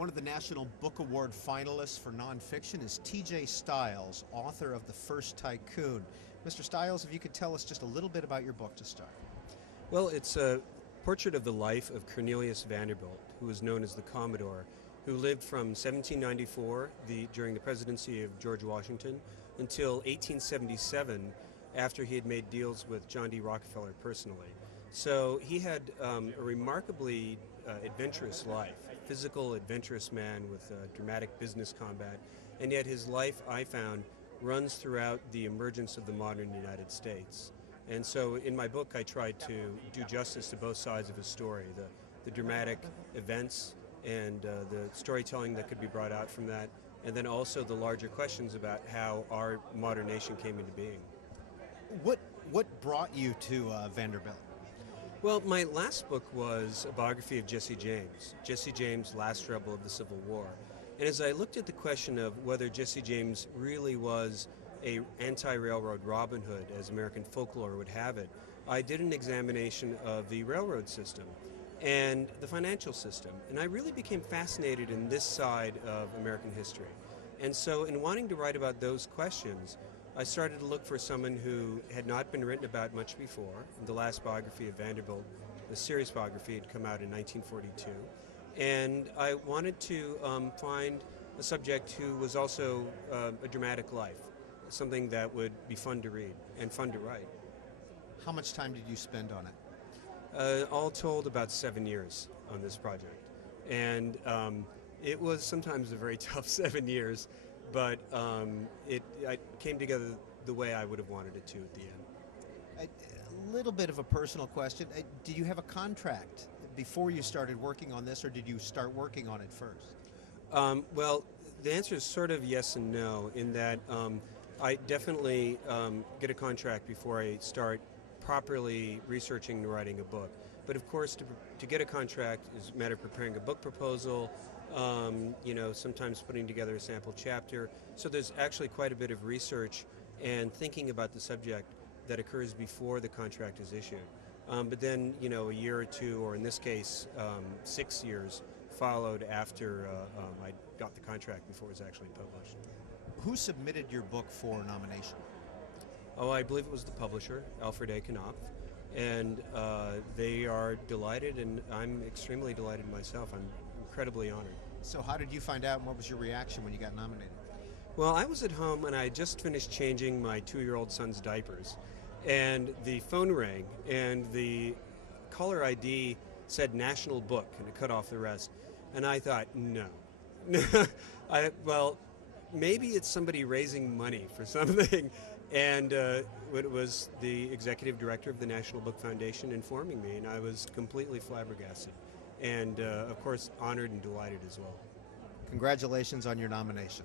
One of the National Book Award finalists for nonfiction is T.J. Stiles, author of The First Tycoon. Mr. Stiles, if you could tell us just a little bit about your book to start. Well, it's a portrait of the life of Cornelius Vanderbilt, who was known as the Commodore, who lived from 1794, during the presidency of George Washington, until 1877, after he had made deals with John D. Rockefeller personally. So he had a remarkably adventurous life, a physical, adventurous man with dramatic business combat, and yet his life, I found, runs throughout the emergence of the modern United States. And so in my book I tried to do justice to both sides of his story, the dramatic events and the storytelling that could be brought out from that, and then also the larger questions about how our modern nation came into being. What brought you to Vanderbilt? Well, my last book was a biography of Jesse James, last rebel of the Civil War. And as I looked at the question of whether Jesse James really was a anti-railroad Robin Hood, as American folklore would have it, I did an examination of the railroad system and the financial system. And I really became fascinated in this side of American history. And so in wanting to write about those questions, I started to look for someone who had not been written about much before. The last biography of Vanderbilt, the serious biography, had come out in 1942. And I wanted to find a subject who was also a dramatic life, something that would be fun to read and fun to write. How much time did you spend on it? All told, about 7 years on this project. And it was sometimes a very tough 7 years. But it came together the way I would have wanted it to at the end. A little bit of a personal question. Did you have a contract before you started working on this, or did you start working on it first? Well, the answer is sort of yes and no, in that I definitely get a contract before I start properly researching and writing a book. But of course, to get a contract is a matter of preparing a book proposal, sometimes putting together a sample chapter. So there's actually quite a bit of research and thinking about the subject that occurs before the contract is issued. But then, a year or two, or in this case, 6 years, followed after I got the contract before it was actually published. Who submitted your book for nomination? Oh, I believe it was the publisher, Alfred A. Knopf. And they are delighted, and I'm extremely delighted myself. I'm incredibly honored. So how did you find out, and what was your reaction when you got nominated? Well, I was at home, and I had just finished changing my 2-year-old son's diapers. And the phone rang, and the caller ID said National Book, and it cut off the rest. And I thought, no. Well, maybe it's somebody raising money for something. And it was the executive director of the National Book Foundation informing me, and I was completely flabbergasted. And, of course, honored and delighted as well. Congratulations on your nomination.